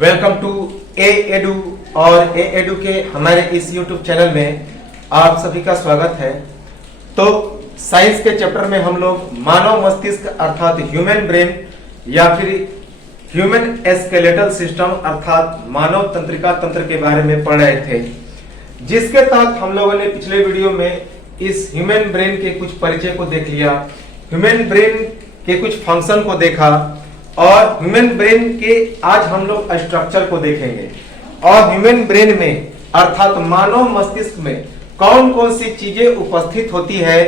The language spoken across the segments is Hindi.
वेलकम टू ए एडू और ए एडू के हमारे इस यूट्यूब चैनल में आप सभी का स्वागत है। तो साइंस के चैप्टर में हम लोग मानव मस्तिष्क अर्थात ह्यूमन ब्रेन या फिर ह्यूमन स्केलेटल सिस्टम अर्थात मानव तंत्रिका तंत्र के बारे में पढ़ रहे थे, जिसके तहत हम लोगों ने पिछले वीडियो में इस ह्यूमन ब्रेन के कुछ परिचय को देख लिया, ह्यूमन ब्रेन के कुछ फंक्शन को देखा और ह्यूमन ब्रेन के आज हम लोग स्ट्रक्चर को देखेंगे और ह्यूमन ब्रेन में अर्थात मानव मस्तिष्क में कौन कौन सी चीजें उपस्थित होती है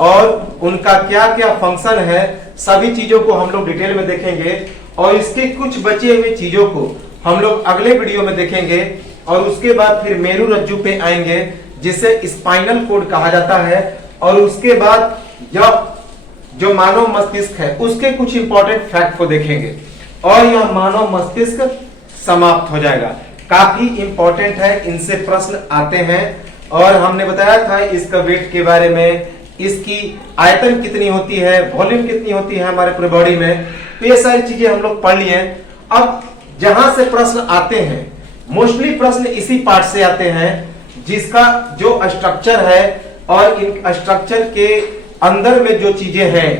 और उनका क्या क्या फंक्शन है, सभी चीजों को हम लोग डिटेल में देखेंगे और इसके कुछ बचे हुए चीजों को हम लोग अगले वीडियो में देखेंगे और उसके बाद फिर मेरू रज्जु पे आएंगे जिसे स्पाइनल कोड कहा जाता है और उसके बाद जब जो मानव मस्तिष्क है उसके कुछ इंपॉर्टेंट फैक्ट को देखेंगे और यह मानव मस्तिष्क समाप्त हो जाएगा। काफी इंपॉर्टेंट है, इनसे प्रश्न आते हैं और हमने बताया था इसका वेट के बारे में, इसकी आयतन कितनी होती है, वॉल्यूम कितनी होती है हमारे पूरे बॉडी में, तो ये सारी चीजें हम लोग पढ़ लिए। अब जहां से प्रश्न आते हैं मोस्टली प्रश्न इसी पार्ट से आते हैं जिसका जो स्ट्रक्चर है और इन स्ट्रक्चर के अंदर में जो चीजें हैं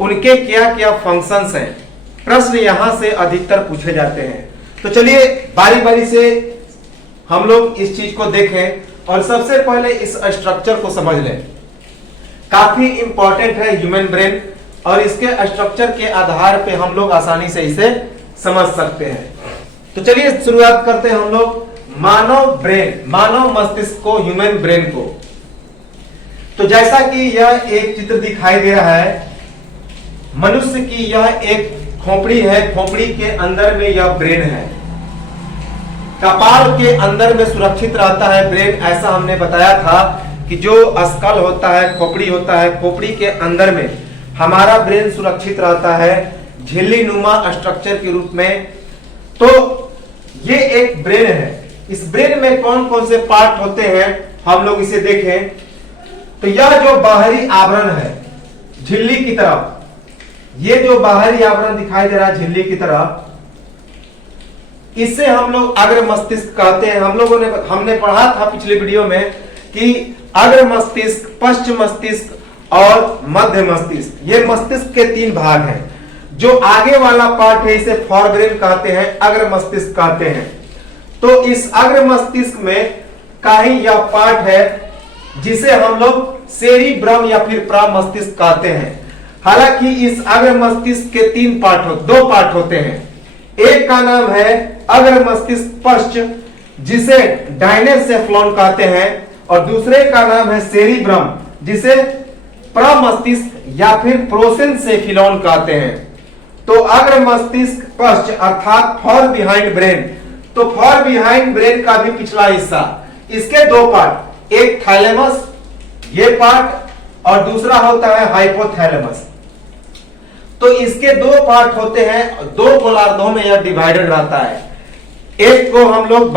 उनके क्या क्या फंक्शंस हैं, प्रश्न यहां से अधिकतर पूछे जाते हैं। तो चलिए बारी बारी से हम लोग इस चीज को देखें और सबसे पहले इस स्ट्रक्चर को समझ लें। काफी इंपॉर्टेंट है ह्यूमन ब्रेन और इसके स्ट्रक्चर के आधार पे हम लोग आसानी से इसे समझ सकते हैं। तो चलिए शुरुआत करते हैं हम लोग मानव ब्रेन, मानव मस्तिष्क को, ह्यूमन ब्रेन को। तो जैसा कि यह एक चित्र दिखाई दे रहा है, मनुष्य की यह एक खोपड़ी है, खोपड़ी के अंदर में यह ब्रेन है, कपाल के अंदर में सुरक्षित रहता है ब्रेन। ऐसा हमने बताया था कि जो स्कल होता है, खोपड़ी होता है, खोपड़ी के अंदर में हमारा ब्रेन सुरक्षित रहता है झिल्ली नुमा स्ट्रक्चर के रूप में। तो ये एक ब्रेन है, इस ब्रेन में कौन कौन से पार्ट होते हैं हम लोग इसे देखें। तो यह जो बाहरी आवरण है झिल्ली की तरफ, ये जो बाहरी आवरण दिखाई दे रहा है झिल्ली की तरफ, इसे हम लोग अग्र मस्तिष्क कहते हैं। हमने पढ़ा था पिछले वीडियो में कि अग्र मस्तिष्क, पश्च मस्तिष्क और मध्य मस्तिष्क, ये मस्तिष्क के तीन भाग हैं। जो आगे वाला पार्ट है इसे फोरब्रेन कहते हैं, अग्र मस्तिष्क कहते हैं। तो इस अग्र मस्तिष्क में का ही यह पार्ट है जिसे हम लोग सेरिब्रम या फिर प्रामस्तिष्क कहते हैं। हालांकि इस अग्र मस्तिष्क के दो पार्ट होते हैं। एक का नाम है अग्र मस्तिष्क पश्च जिसे डायनेसेफ्लॉन कहते हैं और दूसरे का नाम है सेरिब्रम जिसे प्रामस्तिष्क या फिर प्रोसेनसेफिलॉन कहते हैं। तो अग्र मस्तिष्क पश्च अर्थात फॉर बिहाइंड ब्रेन, तो फॉर बिहाइंड ब्रेन का भी पिछला हिस्सा, इसके दो पार्ट, एक थैलेमस ये पार्ट और दूसरा होता है हाइपोथैलेमस। तो इसके दो पार्ट होते हैं, दो गोलार्धों में यह डिवाइडेड रहता है। एक को हम लोग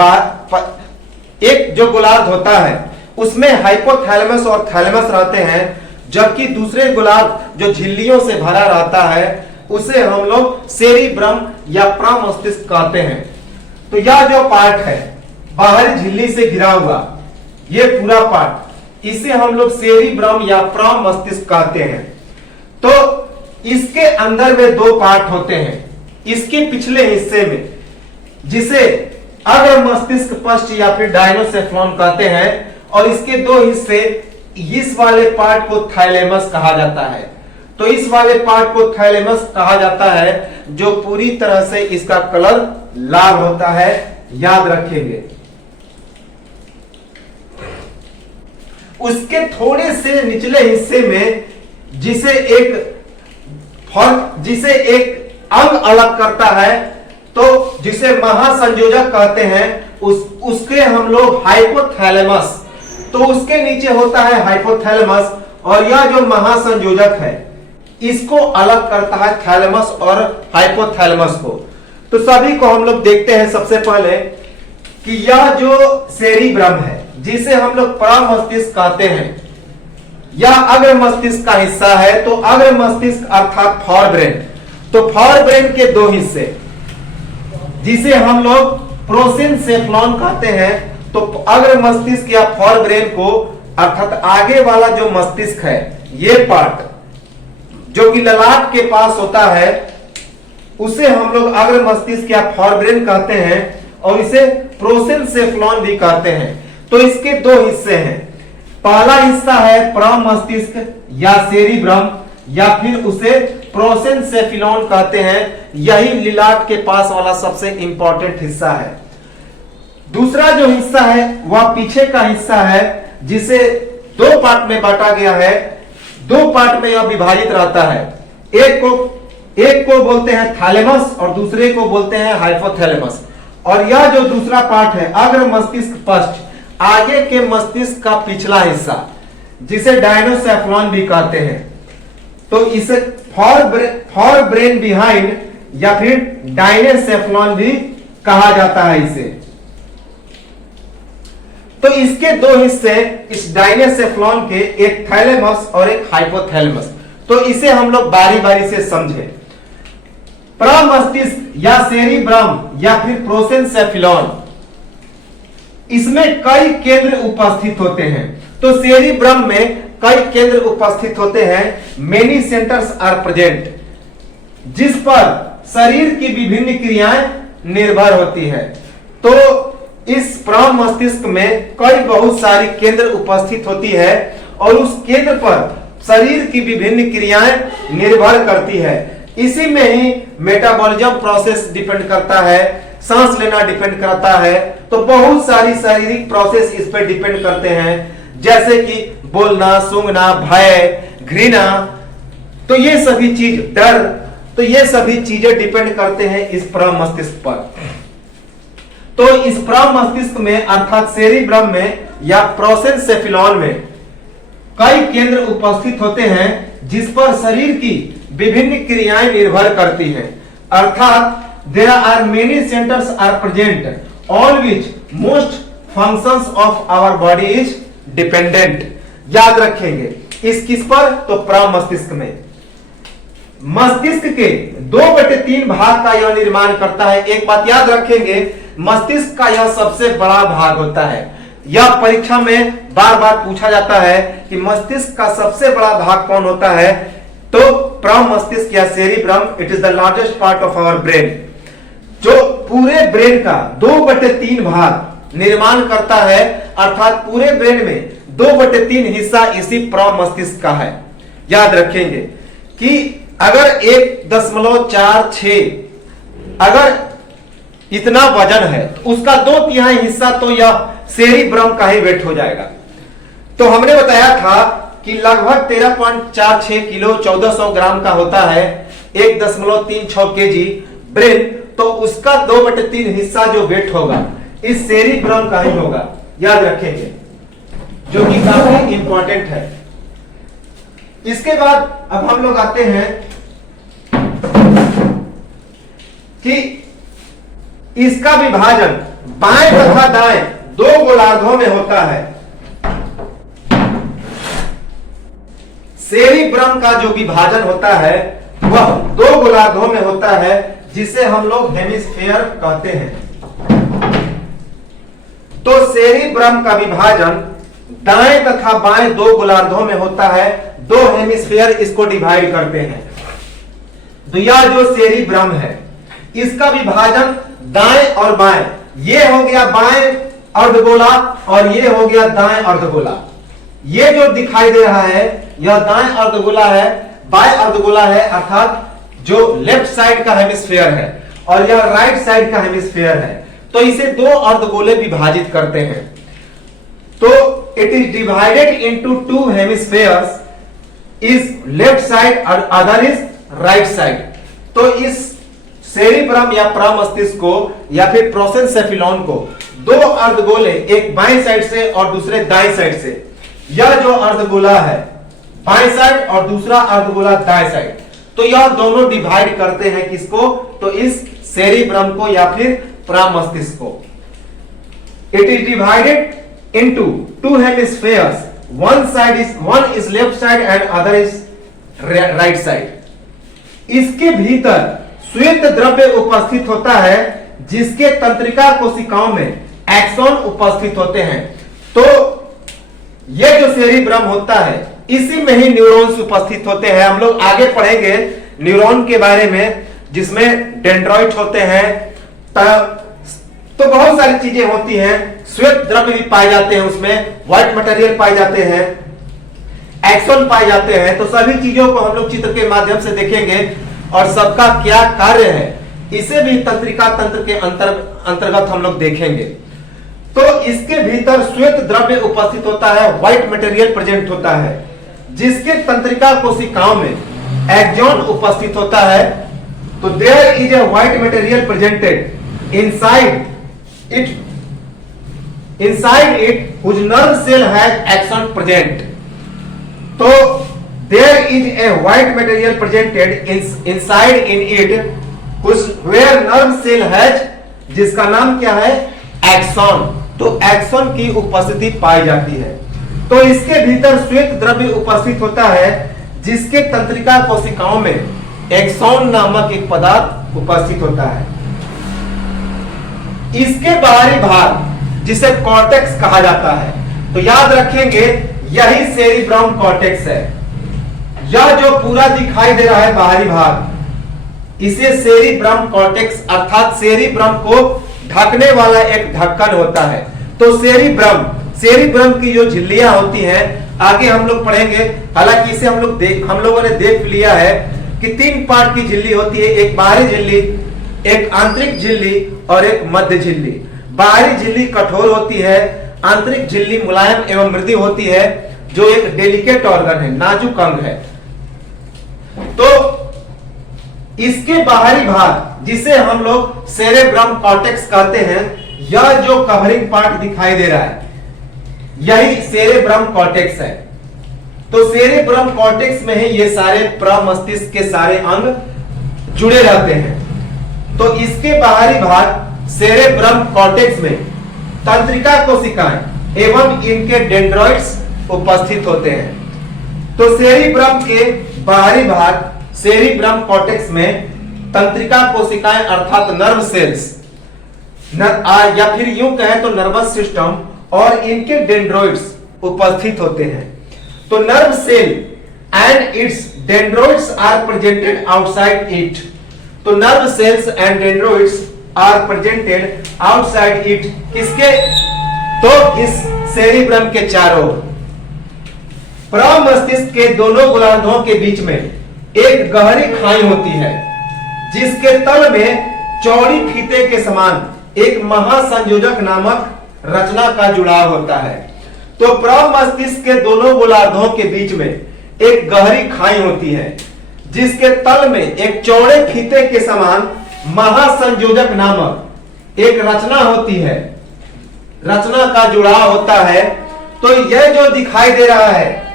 एक जो गोलार्ध होता है उसमें हाइपोथैलेमस और थैलेमस रहते हैं, जबकि दूसरे गोलार्ध जो झिल्लियों से भरा रहता है उसे हम लोग सेरिब्रम या प्रामस्तिष्क कहते हैं। तो यह जो पार्ट है बाहरी झिल्ली से घिरा हुआ, ये पूरा पार्ट, इसे हम लोग सेरिब्रम या प्रामस्तिष्क कहते हैं। तो इसके अंदर में दो पार्ट होते हैं, इसके पिछले हिस्से में जिसे अग्र मस्तिष्क पश्च या फिर डायनोसेफ्लॉन कहते हैं और इसके दो हिस्से, इस वाले पार्ट को थैलेमस कहा जाता है। तो इस वाले पार्ट को थैलेमस कहा जाता है जो पूरी तरह से इसका कलर लाल होता है, याद रखेंगे। उसके थोड़े से निचले हिस्से में जिसे एक अंग अलग करता है, तो जिसे महासंयोजक कहते हैं, उसके हम लोग हाइपोथैलेमस, तो उसके नीचे होता है हाइपोथैलेमस और यह जो महासंयोजक है इसको अलग करता है थैलेमस और हाइपोथैलेमस को। तो सभी को हम लोग देखते हैं सबसे पहले कि यह जो सेरिब्रम है जिसे हम लोग प्रामस्तिष्क कहते हैं, यह अग्र मस्तिष्क का हिस्सा है। तो अग्र मस्तिष्क अर्थात फोरब्रेन, तो फोरब्रेन के दो हिस्से, जिसे हम लोग प्रोसेनसेफ्लॉन कहते हैं। तो अग्र मस्तिष्क या फॉर ब्रेन को, अर्थात आगे वाला जो मस्तिष्क है, ये पार्ट जो कि ललाट के पास होता है, उसे हम लोग अग्र मस्तिष्क या फॉर ब्रेन कहते हैं और इसे प्रोसेनसेफ्लॉन भी कहते हैं। तो इसके दो हिस्से हैं। पहला हिस्सा है प्रमस्तिष्क या सेरिब्रम, या फिर उसे प्रोसेनसेफ्लॉन कहते हैं। यही लिलाट के पास वाला सबसे इंपॉर्टेंट हिस्सा है। दूसरा जो हिस्सा है वह पीछे का हिस्सा है, जिसे दो पार्ट में बांटा गया है। दो पार्ट में यह विभाजित रहता है। एक को बोलते हैं थैलेमस और दूसरे को बोलते हैं हाइपोथैलेमस। और यह जो दूसरा पार्ट है अग्र मस्तिष्क पश्च, आगे के मस्तिष्क का पिछला हिस्सा, जिसे डायनोसेफ्लॉन भी कहते हैं। तो इसे फॉर ब्रेन बिहाइंड या फिर डायनेसेफ्लॉन भी कहा जाता है इसे। तो इसके दो हिस्से इस डायनेसेफ्लॉन के, एक थैलेमस और एक हाइपोथैलेमस। तो इसे हम लोग बारी बारी से समझे। प्रमस्तिष्क या सेरिब्रम या फिर प्रोसेनसेफ्लॉन, इसमें कई केंद्र उपस्थित होते हैं। तो सेरिब्रम में कई केंद्र उपस्थित होते हैं। मेनी सेंटर्स आर प्रेजेंट, जिस पर शरीर की विभिन्न क्रियाएं निर्भर होती है। तो इस प्रमस्तिष्क में कई बहुत सारी केंद्र उपस्थित होती है और उस केंद्र पर शरीर की विभिन्न क्रियाएं निर्भर करती है। इसी में ही मेटाबॉलिज्म प्रोसेस डिपेंड करता है, सांस लेना डिपेंड करता है। तो बहुत सारी शारीरिक प्रोसेस इस पर डिपेंड करते हैं, जैसे कि बोलना, सूंघना, भय, घृणा, तो ये सभी चीज, डर, तो ये सभी चीजें डिपेंड करते हैं इस प्रमस्तिष्क पर। तो इस प्रमस्तिष्क में अर्थात सेरिब्रम में या प्रोसेनसेफ्लॉन में कई केंद्र उपस्थित होते हैं, जिस पर शरीर की विभिन्न क्रियाएं निर्भर करती हैं। अर्थात there are many centers are present on which most functions of our body is dependent। याद रखेंगे इस किस पर, तो प्रमस्तिष्क में। मस्तिष्क के 2/3 भाग का यह निर्माण करता है। एक बात याद रखेंगे, मस्तिष्क का यह सबसे बड़ा भाग होता है। यह परीक्षा में बार बार पूछा जाता है कि मस्तिष्क का सबसे बड़ा भाग कौन होता है, तो प्रमस्तिष्क या cerebrum, it is the largest part of our brain, जो पूरे ब्रेन का 2/3 भाग निर्माण करता है। अर्थात पूरे ब्रेन में 2/3 हिस्सा इसी प्रमस्तिष्क का है। याद रखेंगे कि अगर 1.46 अगर इतना वजन है तो उसका 2/3 हिस्सा तो यह सेरिब्रम का ही वेट हो जाएगा। तो हमने बताया था कि लगभग 13.46 किलो 1400 ग्राम का होता है 1.36 केजी ब्रेन। तो उसका 2/3 हिस्सा जो वेट होगा इस सेरिब्रम का ही होगा। याद रखेंगे, जो कि काफी इंपॉर्टेंट है। इसके बाद अब हम लोग आते हैं कि इसका विभाजन बाएं तथा दाएं दो गोलार्धों में होता है। सेरिब्रम का जो विभाजन होता है वह दो गोलार्धों में होता है, जिसे हम लोग हेमिस्फीयर कहते हैं। तो सेरिब्रम का विभाजन दाएं तथा बाएं दो गोलार्धों में होता है। दो हेमिस्फीयर इसको डिवाइड करते हैं। तो यह जो सेरिब्रम है, इसका विभाजन दाएं और बाएं, ये हो गया बाएं अर्धगोला और ये हो गया दाएं अर्धगोला। ये जो दिखाई दे रहा है यह दाएं अर्धगोला है, बाएं अर्धगोला है, अर्थात जो लेफ्ट साइड का हेमिस्फीयर है और यह राइट साइड का हेमिस्फीयर है। तो इसे दो अर्धगोले विभाजित करते हैं। तो it is divided into two hemispheres, is left side और अदर इज राइट साइड। तो इस सेरिब्रम या प्रमस्तिष्क को या फिर प्रोसेनसेफ्लॉन को दो अर्धगोले, एक बाएं साइड से और दूसरे दाएं साइड से, यह जो अर्धगोला है बाएं साइड और दूसरा अर्धगोला दाएं साइड, तो यह दोनों डिवाइड करते हैं किसको, तो इस सेरिब्रम को या फिर प्रमस्तिष्क को। It is divided into two hemispheres, one is left side and other is right side। इसके भीतर श्वेत द्रव्य उपस्थित होता है, जिसके तंत्रिका कोशिकाओं में एक्सॉन उपस्थित होते हैं। तो ये जो सेरिब्रम होता है इसी में ही न्यूरॉन्स उपस्थित होते हैं। हम लोग आगे पढ़ेंगे न्यूरॉन के बारे में, जिसमें डेंड्राइट होते हैं, तो बहुत सारी चीजें होती हैं। श्वेत द्रव्य भी पाए जाते हैं, उसमें व्हाइट मटेरियल पाए जाते हैं, एक्सॉन पाए जाते हैं। तो सभी चीजों को हम लोग चित्र के माध्यम से देखेंगे और सबका क्या कार्य है इसे भी तंत्रिका तंत्र के अंतर्गत हम लोग देखेंगे। तो इसके भीतर श्वेत द्रव्य उपस्थित होता है, व्हाइट मटेरियल प्रेजेंट होता है, जिसके तंत्रिका कोशिकाओं में एक्सॉन उपस्थित होता है। तो there is a white material presented inside it whose nerve cell has axon present। तो there is a white material presented inside in it where nerve cell has, जिसका नाम क्या है, एक्सॉन। तो एक्सॉन की उपस्थिति पाई जाती है। तो इसके भीतर श्वेत द्रव्य उपस्थित होता है, जिसके तंत्रिका कोशिकाओं में एक्सॉन नामक एक पदार्थ उपस्थित होता है। इसके बाहरी भाग जिसे कॉर्टेक्स कहा जाता है, तो याद रखेंगे यही सेरिब्रम कॉर्टेक्स है। यह जो पूरा दिखाई दे रहा है बाहरी भाग, इसे सेरिब्रम कॉर्टेक्स अर्थात सेरिब्रम को ढकने वाला एक ढक्कन होता है। तो सेरिब्रम की जो झिल्लियां होती हैं आगे हम लोग पढ़ेंगे। हालांकि इसे हम लोगों ने देख लिया है कि 3 पार्ट की झिल्ली होती है, एक बाहरी झिल्ली, एक आंतरिक झिल्ली और एक मध्य झिल्ली। बाहरी झिल्ली कठोर होती है, आंतरिक झिल्ली मुलायम एवं मृदु होती है, जो एक डेलिकेट ऑर्गन है, नाजुक अंग है। तो इसके बाहरी भाग जिसे हम लोग सेरेब्रम कॉर्टेक्स कहते हैं, यह जो कवरिंग पार्ट दिखाई दे रहा है यही सेरेब्रम कॉर्टेक्स है। तो सेरेब्रम कॉर्टेक्स में ही ये सारे प्रमस्तिष्क के सारे अंग जुड़े रहते हैं। तो इसके बाहरी भाग सेरेब्रम कॉर्टेक्स में तंत्रिका कोशिकाएं एवं इनके डेंड्रॉइड्स उपस्थित होते हैं। तो सेरिब्रम के बाहरी भाग सेरिब्रम कॉर्टेक्स में तंत्रिका कोशिकाएं अर्थात नर्व सेल्स या फिर यूं कहें तो नर्वस सिस्टम और इनके डेंड्रॉइड्स उपस्थित होते हैं। तो nerve cell and its dendroids are presented outside it. तो nerve cells and dendroids are presented outside it, किसके, तो इस सेरिब्रम के चारों प्रमस्तिष्क के दोनों गोलार्धों के बीच में एक गहरी खाई होती है, जिसके तल में चौड़ी फीते के समान एक महासंयोजक नामक रचना का जुड़ाव होता है। तो प्रमस्तिष्क के दोनों गोलार्धों के बीच में एक गहरी खाई होती है, जिसके तल में एक चौड़े फीते के समान महासंयोजक नामक एक रचना होती है, रचना का जुड़ाव होता है। तो यह जो दिखाई दे रहा है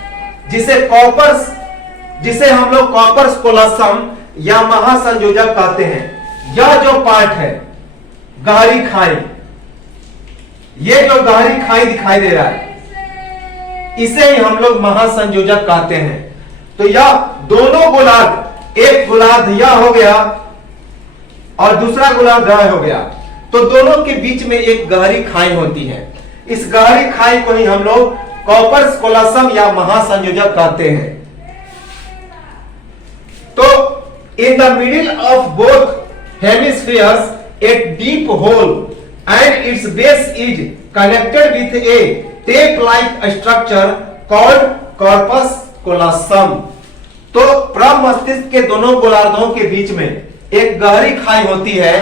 जिसे हम लोग कॉर्पस कोलोसम या महासंयोजक कहते हैं, यह जो पार्ट है गहरी खाई, ये जो गहरी खाई दिखाई दे रहा है इसे ही हम लोग महासंयोजक कहते हैं। तो यह दोनों गोलार्ध, एक गोलार्ध यह हो गया और दूसरा गोलार्ध यह हो गया, तो दोनों के बीच में एक गहरी खाई होती है। इस गहरी खाई को ही हम लोग कॉर्पस कोलोसम या महासंयोजक कहते हैं। तो in the middle of both hemispheres a deep hole and its base is connected with a tape like structure called corpus callosum. तो प्रमस्तिष्क के दोनों गोलार्धों के बीच में एक गहरी खाई होती है,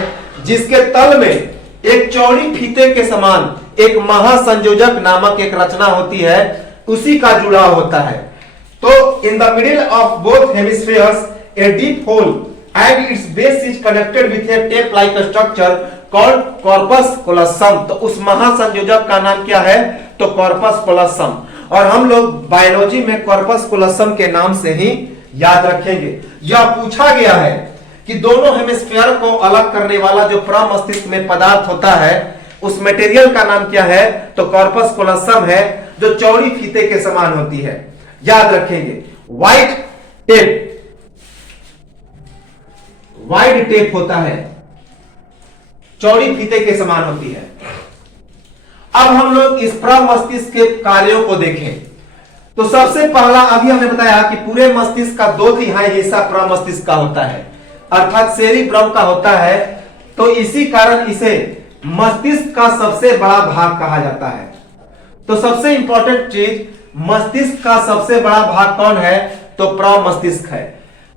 जिसके तल में एक चौड़ी फीते के समान एक महासंयोजक नामक एक रचना होती है, उसी का जुड़ाव होता है। तो in the middle of both hemispheres a deep hole and its base is connected with a tape like structure called corpus callosum. तो उस महासंयोजक का नाम क्या है, तो कॉर्पस कोलोसम। और हम लोग बायोलॉजी में कॉर्पस कोलोसम के नाम से ही याद रखेंगे। यह पूछा गया है कि दोनों हेमिस्फीयर को अलग करने वाला जो प्रमस्तिष्क में पदार्थ होता है उस मटेरियल का नाम क्या है, तो कॉर्पस कोलोसम है, जो चौड़ी फीते के समान होती है। याद रखेंगे वाइट टेप होता है, चौड़ी फीते के समान होती है। अब हम लोग इस प्रमस्तिष्क के कार्यों को देखें तो सबसे पहला अभी हमने बताया कि पूरे मस्तिष्क का 2/3 हिस्सा प्रमस्तिष्क का होता है, अर्थात सेरिब्रम का होता है। तो इसी कारण इसे मस्तिष्क का सबसे बड़ा भाग कहा जाता है। तो सबसे इंपॉर्टेंट चीज, मस्तिष्क का सबसे बड़ा भाग कौन है? तो प्रमस्तिष्क है,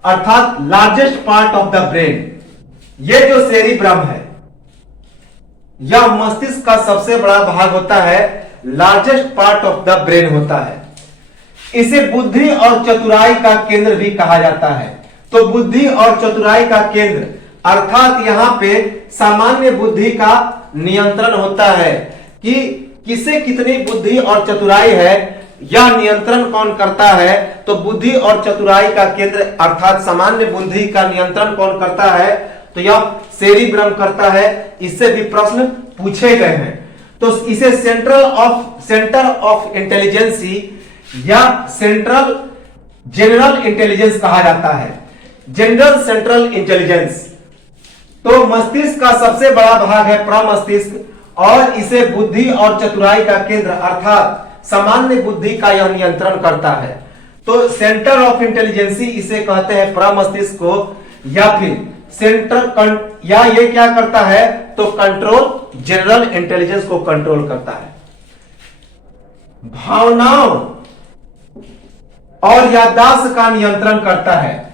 अर्थात largest part of the brain. ये जो सेरिब्रम है यह मस्तिष्क का सबसे बड़ा भाग होता है, largest part of the brain होता है। इसे बुद्धि और चतुराई का केंद्र भी कहा जाता है। तो बुद्धि और चतुराई का केंद्र अर्थात यहां पे सामान्य बुद्धि का नियंत्रण होता है कि किसे कितनी बुद्धि और चतुराई है, यह नियंत्रण कौन करता है? तो बुद्धि और चतुराई का केंद्र अर्थात सामान्य बुद्धि का नियंत्रण कौन करता है? तो यह सेरिब्रम करता है। इससे भी प्रश्न पूछे गए हैं। तो इसे सेंटर ऑफ इंटेलिजेंसी या सेंट्रल जनरल इंटेलिजेंस कहा जाता है, जनरल सेंट्रल इंटेलिजेंस। तो मस्तिष्क का सबसे बड़ा भाग है प्रमस्तिष्क और इसे बुद्धि और चतुराई का केंद्र अर्थात सामान्य बुद्धि का यह नियंत्रण करता है। तो सेंटर ऑफ इंटेलिजेंसी इसे कहते हैं प्रमस्तिष्क को, या फिर सेंट्रल, या ये क्या करता है? तो कंट्रोल, जनरल इंटेलिजेंस को कंट्रोल करता है। भावनाओं और याददाश्त का नियंत्रण करता है।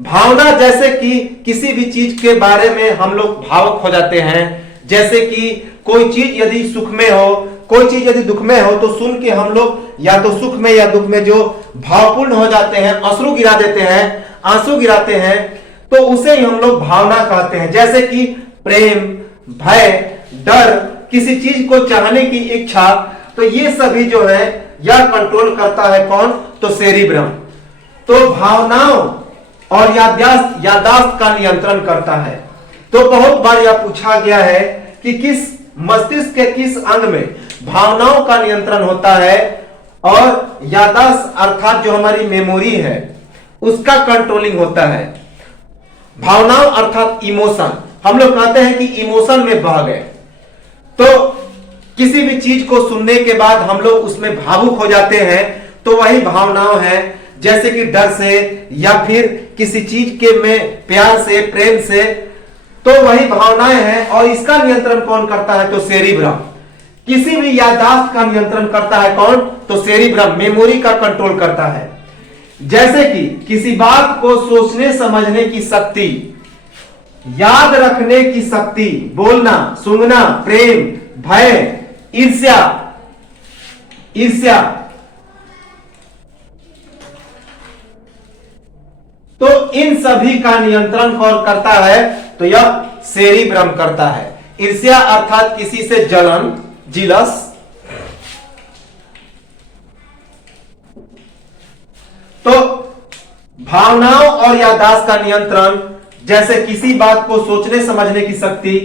भावना जैसे कि किसी भी चीज के बारे में हम लोग भावुक हो जाते हैं, जैसे कि कोई चीज यदि सुख में हो, कोई चीज यदि दुख में हो, तो सुन के हम लोग या तो सुख में या दुख में जो भावपूर्ण हो जाते हैं, अश्रु गिरा देते हैं, आंसू गिराते हैं, तो उसे ही हम लोग भावना कहते हैं। जैसे कि प्रेम, भय, डर, किसी चीज को चाहने की इच्छा, तो ये सभी जो है यह कंट्रोल करता है कौन? तो सेरिब्रम। तो भावनाओं और याददाश्त का नियंत्रण करता है। तो बहुत बार यह पूछा गया है कि किस मस्तिष्क के किस अंग में भावनाओं का नियंत्रण होता है और याददाश्त अर्थात जो हमारी मेमोरी है उसका कंट्रोलिंग होता है। भावनाओं अर्थात इमोशन, हम लोग कहते हैं कि इमोशन में बह गए। तो किसी भी चीज को सुनने के बाद हम लोग उसमें भावुक हो जाते हैं, तो वही भावनाओं है। जैसे कि डर से या फिर किसी चीज के में प्यार से, प्रेम से, तो वही भावनाएं हैं। और इसका नियंत्रण कौन करता है? तो सेरिब्रम। किसी भी याददाश्त का नियंत्रण करता है कौन? तो सेरिब्रम, मेमोरी का कंट्रोल करता है। जैसे कि किसी बात को सोचने समझने की शक्ति, याद रखने की शक्ति, बोलना, सूंघना, प्रेम, भय, ईर्ष्या, तो इन सभी का नियंत्रण कौन करता है? तो यह सेरिब्रम करता है। ईर्ष्या अर्थात किसी से जलन, जिलस, तो भावनाओं और याददाश्त का नियंत्रण, जैसे किसी बात को सोचने समझने की शक्ति,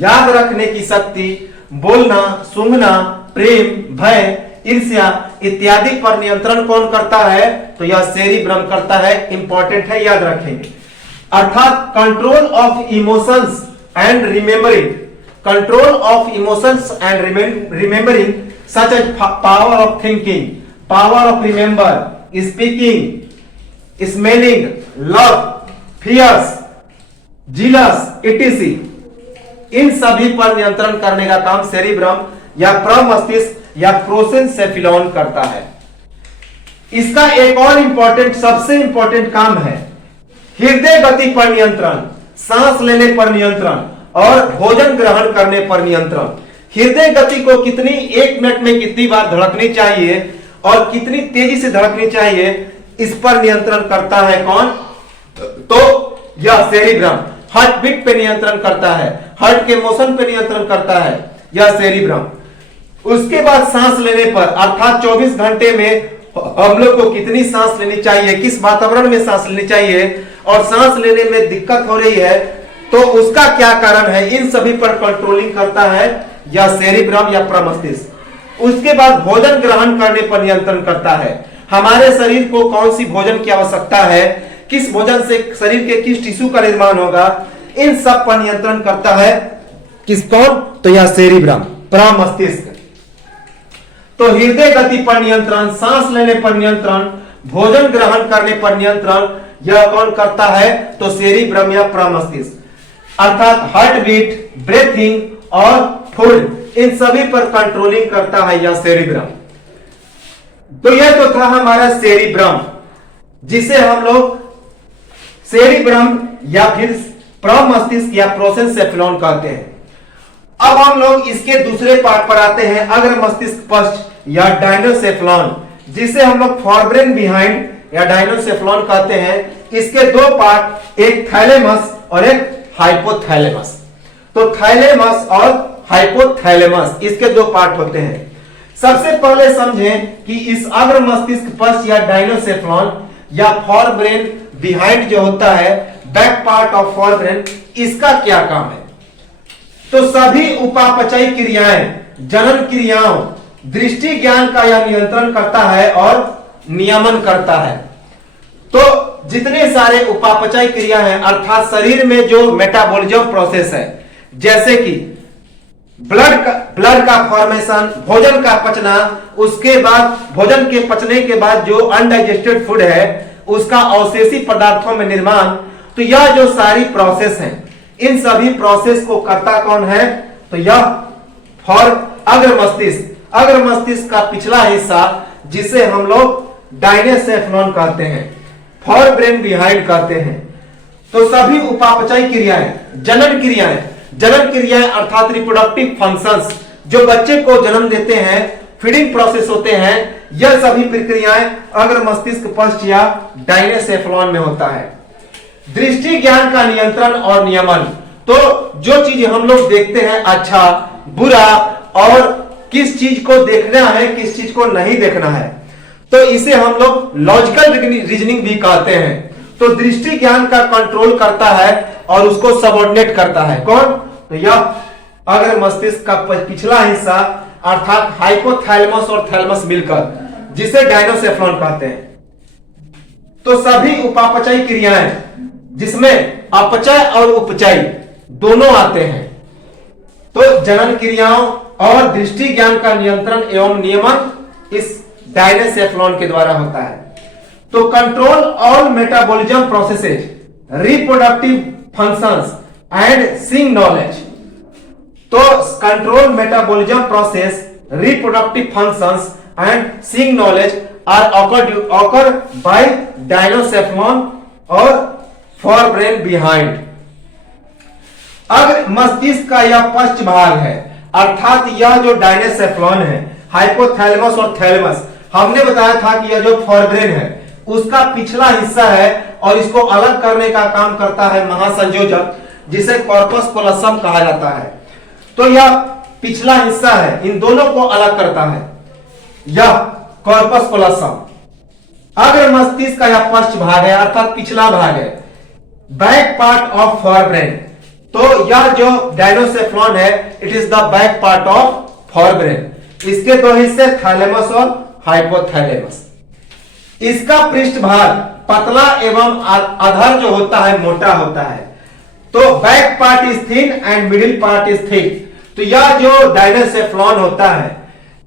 याद रखने की शक्ति, बोलना, सूंघना, प्रेम, भय, ईर्ष्या इत्यादि पर नियंत्रण कौन करता है? तो यह सेरिब्रम करता है। इंपॉर्टेंट है, याद रखेंगे। अर्थात control of emotions and remembering, control of emotions and remembering such as power of thinking, power of remember, speaking, smelling, love, fears, jealous, etc, इन सभी पर नियंत्रण करने का काम सेरिब्रम या प्रमस्तिष्क या प्रोसेंसेफिलॉन करता है। इसका एक और इंपॉर्टेंट, सबसे इंपॉर्टेंट काम है हृदय गति पर नियंत्रण, सांस लेने पर नियंत्रण और भोजन ग्रहण करने पर नियंत्रण। हृदय गति को कितनी, 1 मिनट में कितनी बार धड़कनी चाहिए और कितनी तेजी से धड़कनी चाहिए, इस पर नियंत्रण करता है कौन? तो यह सेरिब्रम। हार्ट बीट पे नियंत्रण करता है, हार्ट के मोशन पे नियंत्रण करता है यह सेरिब्रम। उसके बाद सांस लेने पर, अर्थात 24 घंटे में हम लोग को कितनी सांस लेनी चाहिए, किस वातावरण में सांस लेनी चाहिए, और सांस लेने में दिक्कत हो रही है तो उसका क्या कारण है, इन सभी पर कंट्रोलिंग करता है या सेरिब्रम या प्रमस्तिष्क। उसके बाद भोजन ग्रहण करने पर नियंत्रण करता है। हमारे शरीर को कौन सी भोजन की आवश्यकता है, किस भोजन से शरीर के किस टिश्यू का निर्माण होगा, इन सब पर नियंत्रण करता है किस कौन? तो यह सेरिब्रम, प्रमस्तिष्क। तो हृदय गति पर नियंत्रण, सांस लेने पर नियंत्रण, भोजन ग्रहण करने पर नियंत्रण, यह कौन करता है? तो सेरिब्रम या प्रमस्तिष्क। अर्थात हार्ट बीट, ब्रीथिंग और फूड, इन सभी पर कंट्रोलिंग करता है यह सेरिब्रम। तो यह तो था हमारा सेरिब्रम, जिसे हम लोग सेरिब्रम या फिर प्रमस्तिष्क या प्रोसेंसेफेलॉन कहते हैं। अब हम लोग इसके दूसरे पार्ट पर आते हैं, अग्र मस्तिष्क पश्च या डायनोसेफेलॉन, जिसे हम लोग फोरब्रेन बिहाइंड या डायनोसेफेलॉन कहते हैं। इसके दो पार्ट, एक थैलेमस और एक हाइपोथैलेमस। तो थैलेमस और हाइपोथैलेमस, इसके दो पार्ट होते हैं। सबसे पहले समझें कि इस अग्र मस्तिष्क पश्च या डायनोसेफेलॉन या फोरब्रेन बिहाइंड जो होता है, बैक पार्ट ऑफ फोरब्रेन, इसका क्या काम है? तो सभी उपापचयी क्रियाएं, जनन क्रियाओं, दृष्टि ज्ञान का यह नियंत्रण करता है और नियमन करता है। तो जितने सारे उपापचय क्रिया हैं, अर्थात शरीर में जो मेटाबॉलिज्म प्रोसेस है, जैसे कि ब्लड का फॉर्मेशन, भोजन का पचना, उसके बाद भोजन के पचने के बाद जो अनडाइजेस्टेड फूड है उसका अवशेषी पदार्थों में निर्माण, तो यह जो सारी प्रोसेस है, इन सभी प्रोसेस को करता कौन है? तो यह अग्र मस्तिष्क, अग्र मस्तिष्क का पिछला हिस्सा, जिसे हम लोग डायनोसेफेलॉन कहते हैं, फोरब्रेन बिहाइंड कहते हैं। तो सभी उपापचय क्रियाएं, जनन क्रियाएं अर्थात रिप्रोडक्टिव फंक्शंस, जो बच्चे को जन्म देते हैं, फीडिंग प्रोसेस होते हैं, यह सभी प्रक्रियाएं अग्र मस्तिष्क पश्च या डायनोसेफेलॉन में होता है। दृष्टि ज्ञान का नियंत्रण और नियमन, तो जो चीज हम लोग देखते हैं, अच्छा बुरा, और किस चीज को देखना है, किस चीज को नहीं देखना है, तो इसे हम लोग लॉजिकल रीजनिंग भी कहते हैं। तो दृष्टि ज्ञान का कंट्रोल करता है और उसको सबऑर्डिनेट करता है कौन? तो यह अग्र मस्तिष्क का पिछला हिस्सा, अर्थात हाइपोथैलेमस और थैलेमस मिलकर, जिसे डायनोसेफेलॉन कहते हैं। तो सभी उपापचय क्रियाएं, जिसमें अपचय और उपचय दोनों आते हैं, तो जनन क्रियाओं और दृष्टि ज्ञान का नियंत्रण एवं नियमन इस डायनोसेफेलॉन के द्वारा होता है। तो control all metabolism processes, reproductive functions and seeing knowledge. तो control metabolism process, reproductive functions and seeing knowledge are occur by diencephalon और फोरब्रेन बिहाइंड। अग्र मस्तिष्क का यह पश्च भाग है, अर्थात यह जो डायनोसेफेलॉन है, हाइपोथैलेमस और थैलेमस, हमने बताया था कि यह जो फोरब्रेन है उसका पिछला हिस्सा है, और इसको अलग करने का काम करता है महासंयोजक, जिसे कॉर्पस कोलोसम कहा जाता है। तो यह पिछला हिस्सा है, इन दोनों को अलग करता है यह कॉर्पस कोलोसम। अग्र मस्तिष्क का यह पश्च भाग है, अर्थात पिछला भाग है, बैक पार्ट ऑफ फोरब्रेन। तो यह जो डायनोसेफेलॉन है, it is the back part of forebrain. इसके दो हिस्से, थैलेमस और हाइपोथैलेमस। इसका पृष्ठभाग पतला एवं अधर जो होता है मोटा होता है। तो back part is thin and middle part is thick. तो यह जो डायनोसेफेलॉन होता है,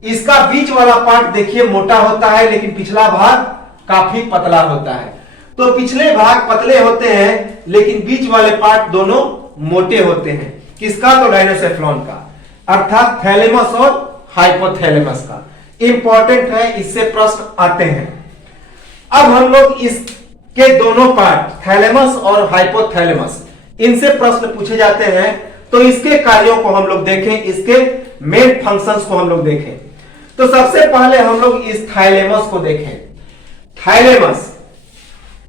इसका बीच वाला पार्ट देखिए मोटा होता है, लेकिन पिछला भाग काफी पतला होता है। तो पिछले भाग पतले होते हैं, लेकिन बीच वाले पार्ट दोनों मोटे होते हैं। किसका? तो डायनोसेफेलॉन का, अर्थात थैलेमस और हाइपोथैलेमस का। इंपॉर्टेंट है, इससे प्रश्न आते हैं। अब हम लोग इसके दोनों पार्ट, थैलेमस और हाइपोथैलेमस, इनसे प्रश्न पूछे जाते हैं। तो इसके कार्यों को हम लोग देखें, इसके मेन फंक्शंस को हम लोग देखें। तो सबसे पहले हम लोग इस थैलेमस को देखें। थैलेमस,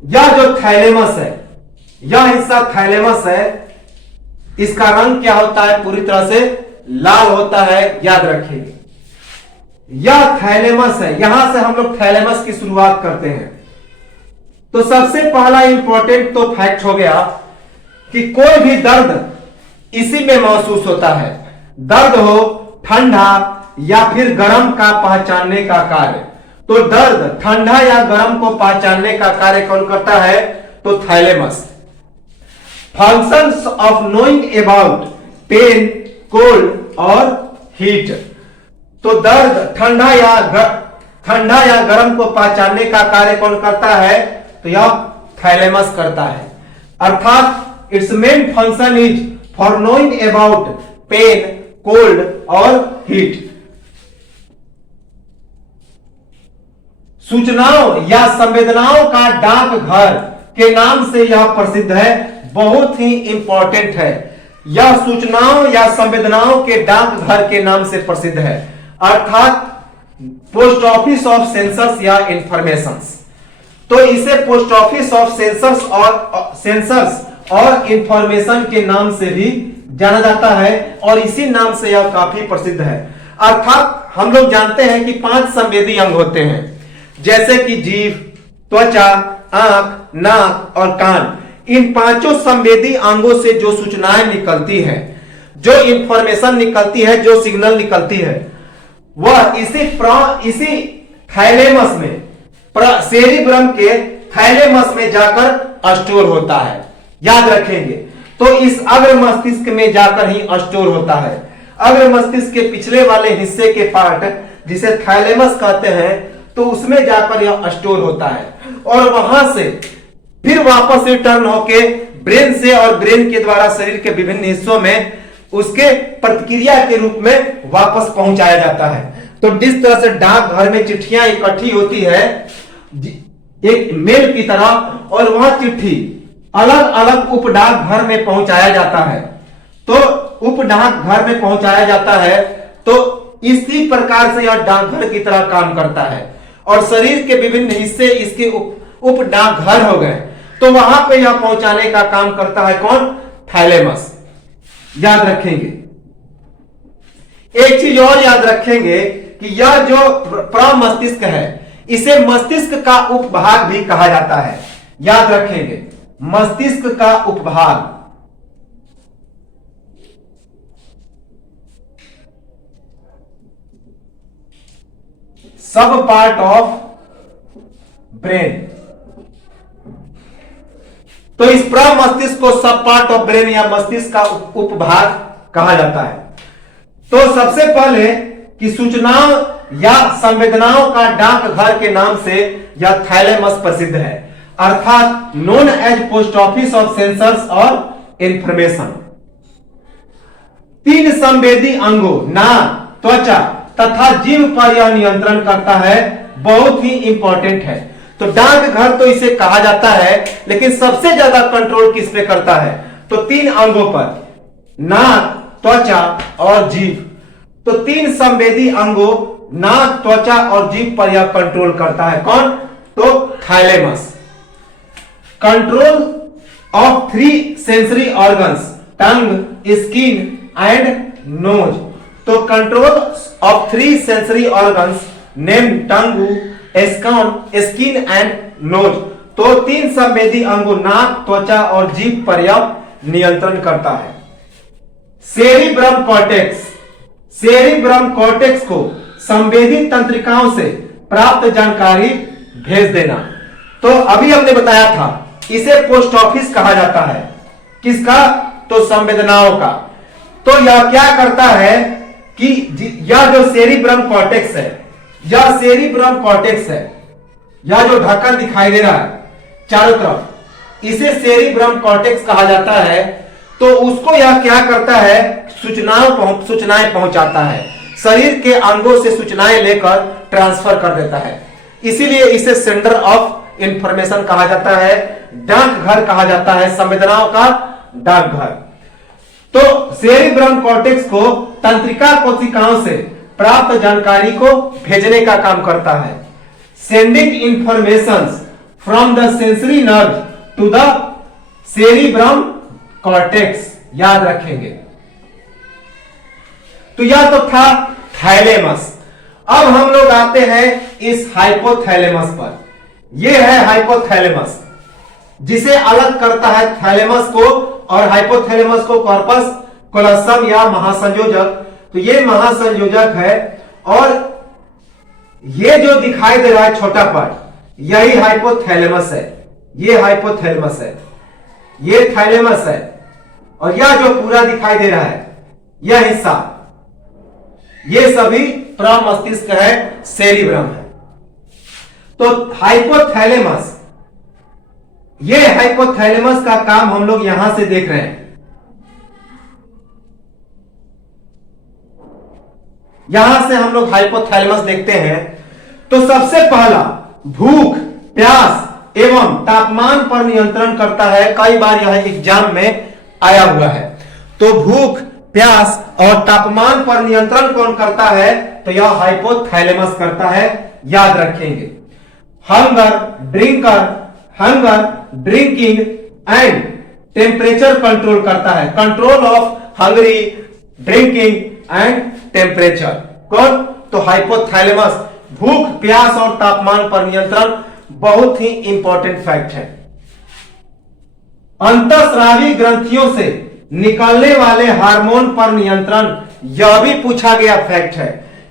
यह जो थैलेमस है, यह हिस्सा थैलेमस है, इसका रंग क्या होता है? पूरी तरह से लाल होता है, याद रखिए। यह थैलेमस है, यहां से हम लोग थैलेमस की शुरुआत करते हैं। तो सबसे पहला इंपॉर्टेंट तो फैक्ट हो गया कि कोई भी दर्द इसी में महसूस होता है। दर्द हो, ठंडा या फिर गर्म का पहचानने का कार्य। तो दर्द, ठंडा या गर्म को पहचानने का कार्य कौन करता है? तो thalamus. Functions of knowing about pain, cold और हीट। तो दर्द, ठंडा या गर्म को पहचानने का कार्य कौन करता है? तो यह थैलेमस करता है। अर्थात its main function is for knowing about pain, cold और हीट। सूचनाओं या संवेदनाओं का डाकघर के नाम से यह प्रसिद्ध है, बहुत ही इंपॉर्टेंट है। यह सूचनाओं या संवेदनाओं के डाकघर के नाम से प्रसिद्ध है, अर्थात पोस्ट ऑफिस ऑफ सेंसर्स या इंफॉर्मेशंस। तो इसे पोस्ट ऑफिस ऑफ सेंसर्स और इंफॉर्मेशन के नाम से भी जाना जाता है और इसी नाम से यह काफी प्रसिद्ध है। अर्थात हम लोग जानते हैं कि 5 संवेदी अंग होते हैं, जैसे कि जीभ, त्वचा, आंख, नाक और कान। इन 5 संवेदी अंगों से जो सूचनाएं निकलती है, जो इंफॉर्मेशन निकलती है, जो सिग्नल निकलती है, वह इसी थैलेमस में, सेरिब्रम के थैलेमस में जाकर स्टोर होता है। याद रखेंगे। तो इस अग्र मस्तिष्क में जाकर ही स्टोर होता है। अग्र मस्तिष्क के पिछले वाले हिस्से के पार्ट, जिसे थैलेमस कहते हैं, तो उसमें जाकर यह स्टोर होता है और वहां से फिर वापस रिटर्न होके ब्रेन से और ब्रेन के द्वारा शरीर के विभिन्न हिस्सों में उसके प्रतिक्रिया के रूप में वापस पहुंचाया जाता है। तो जिस तरह से डाकघर में चिट्ठियां इकट्ठी होती है एक मेल की तरह, और वह चिट्ठी अलग अलग उप डाकघर में पहुंचाया जाता है, तो उप डाकघर में पहुंचाया जाता है, तो इसी प्रकार से यह डाकघर की तरह काम करता है और शरीर के विभिन्न हिस्से इसके उप डाकघर हो गए। तो वहां पे यह पहुंचाने का काम करता है कौन? थैलेमस। याद रखेंगे। एक चीज और याद रखेंगे कि यह जो प्रमस्तिष्क है, इसे मस्तिष्क का उपभाग भी कहा जाता है। याद रखेंगे, मस्तिष्क का उपभाग। सब पार्ट ऑफ ब्रेन। तो इस प्रमस्तिष्क को सब पार्ट ऑफ ब्रेन या मस्तिष्क का उपभाग कहा जाता है। तो सबसे पहले कि सूचनाओं या संवेदनाओं का डाकघर के नाम से यह थैलेमस प्रसिद्ध है, अर्थात known as post office of sensors और इंफॉर्मेशन। 3 संवेदी अंगों नाक, त्वचा तथा जीभ पर यह नियंत्रण करता है, बहुत ही इंपॉर्टेंट है। तो डाकघर तो इसे कहा जाता है, लेकिन सबसे ज्यादा कंट्रोल किस पे करता है? तो 3 अंगों पर, नाक, त्वचा और जीभ। तो 3 संवेदी अंगों नाक, त्वचा और जीभ पर यह कंट्रोल करता है। कौन? तो thalamus. Control of 3 sensory organs, tongue, skin and nose. तो control of 3 sensory organs name tongue, skin and nose. तो 3 संवेदी अंगों नाक, त्वचा और जीभ पर यह नियंत्रण करता है। Cerebrum cortex. सेरिब्रम कॉर्टेक्स को संवेदी तंत्रिकाओं से प्राप्त जानकारी भेज देना। तो अभी हमने बताया था, इसे पोस्ट ऑफिस कहा जाता है। किसका? तो संवेदनाओं का। तो यह क्या करता है कि यह जो सेरिब्रम कॉर्टेक्स है, यह सेरिब्रम कॉर्टेक्स है, यह जो ढक्कन दिखाई दे रहा है चारों तरफ, इसे सेरिब्रम कॉर्टेक्स कहा जाता है। तो उसको यह क्या करता है? सूचनाएं पहुंचाता है, शरीर के अंगों से सूचनाएं लेकर ट्रांसफर कर देता है। इसीलिए इसे सेंटर ऑफ इंफॉर्मेशन कहा जाता है, डाकघर कहा जाता है, संवेदनाओं का डाकघर। तो सेरिब्रम कॉर्टेक्स को तंत्रिका कोशिकाओं से प्राप्त जानकारी को भेजने का काम करता है। Sending information from the sensory nerve to the cerebrum cortex. याद रखेंगे। तो यह तो था थैलेमस। अब हम लोग आते हैं इस हाइपोथैलेमस पर। यह है हाइपोथैलेमस, जिसे अलग करता है थैलेमस को और हाइपोथैलेमस को कॉर्पस कोलोसम या महासंयोजक। तो ये महासंयोजक है और ये जो दिखाई दे रहा है छोटा पार्ट, यही हाइपोथैलेमस है। ये हाइपोथैलेमस है, ये थैलेमस है, और यह जो पूरा दिखाई दे रहा है यह हिस्सा, ये सभी प्रमस्तिष्क है, सेरिब्रम है। तो हाइपोथैलेमस, ये हाइपोथैलेमस का काम हम लोग यहां से देख रहे हैं। यहां से हम लोग हाइपोथैलेमस देखते हैं। तो सबसे पहला भूख, प्यास एवं तापमान पर नियंत्रण करता है। कई बार यह एग्जाम में आया हुआ है। तो भूख, प्यास और तापमान पर नियंत्रण कौन करता है? तो यह हाइपोथैलेमस करता है, याद रखेंगे। Hunger, drinking and temperature control करता है। Control of Hungary, drinking and temperature कौन? तो हाइपोथैलेमस। भूख, प्यास और तापमान पर नियंत्रण बहुत ही इंपॉर्टेंट फैक्ट है। अंतःस्रावी ग्रंथियों से निकलने वाले हार्मोन पर नियंत्रण, यह भी पूछा गया फैक्ट है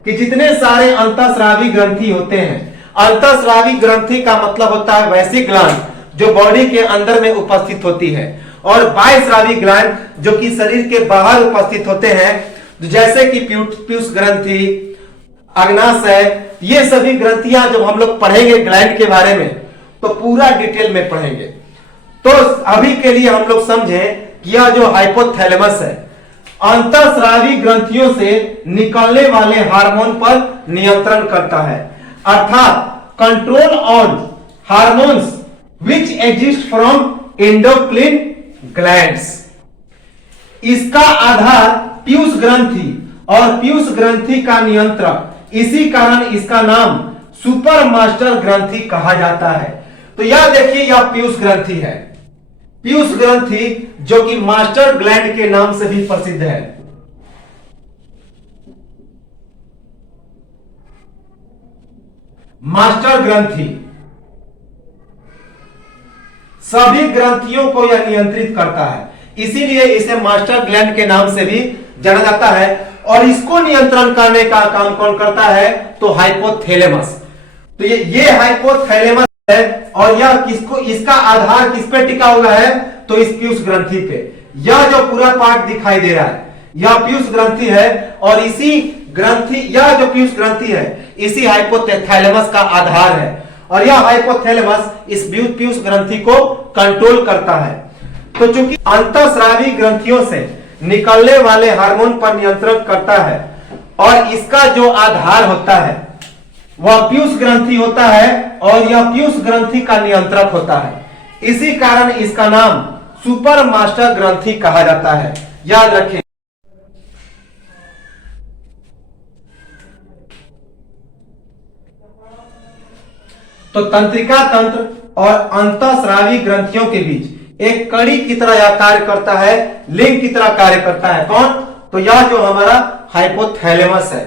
कि जितने सारे अंतःस्रावी ग्रंथि होते हैं, अंतःस्रावी ग्रंथि का मतलब होता है वैसी ग्लैंड जो बॉडी के अंदर में उपस्थित होती है, और बाह्यस्रावी ग्लैंड जो कि शरीर के बाहर उपस्थित होते हैं, जैसे कि पीयूष ग्रंथि, अग्नाशय, ये सभी ग्रंथियां जब हम लोग पढ़ेंगे ग्लैंड के बारे में तो पूरा डिटेल में पढ़ेंगे। तो अभी के लिए हम लोग समझें कि यह जो हाइपोथैलेमस है, अंतःस्रावी ग्रंथियों से निकलने वाले हार्मोन पर नियंत्रण करता है, अर्थात control on hormones which exist from endocrine glands. इसका आधार पीयूष ग्रंथि और पीयूष ग्रंथि का नियंत्रक, इसी कारण इसका नाम सुपर मास्टर ग्रंथि कहा जाता है। तो यह देखिए, यह पीयूष ग्रंथि है, पीयूष ग्रंथि जो कि मास्टर ग्लैंड के नाम से भी प्रसिद्ध है। मास्टर ग्रंथि, सभी ग्रंथियों को यह नियंत्रित करता है, इसीलिए इसे मास्टर ग्लैंड के नाम से भी जाना जाता है। और इसको नियंत्रण करने का काम कौन करता है? तो हाइपोथैलेमस। तो ये हाइपोथैलेमस है, और यह किसको, इसका आधार किस पे टिका हुआ है? तो इस पीयूष ग्रंथि पे। यह जो पूरा पार्ट दिखाई दे रहा है, यह पीयूष ग्रंथि है, और इसी ग्रंथि, यह जो पीयूष ग्रंथि है, इसी हाइपोथैलेमस का आधार है, और यह हाइपोथैलेमस इस पीयूष ग्रंथि को कंट्रोल करता है। तो चूंकि अंतःस्रावी ग्रंथियों से निकलने वाले हार्मोन पर नियंत्रण करता है, और इसका जो आधार होता है वह पीयूष ग्रंथि होता है, और यह पीयूष ग्रंथि का नियंत्रक होता है, इसी कारण इसका नाम सुपर मास्टर ग्रंथि कहा जाता है, याद रखें। तो तंत्रिका तंत्र और अंतःस्रावी ग्रंथियों के बीच एक कड़ी की तरह यह कार्य करता है, लिंक की तरह कार्य करता है। कौन? तो यह जो हमारा हाइपोथैलेमस है,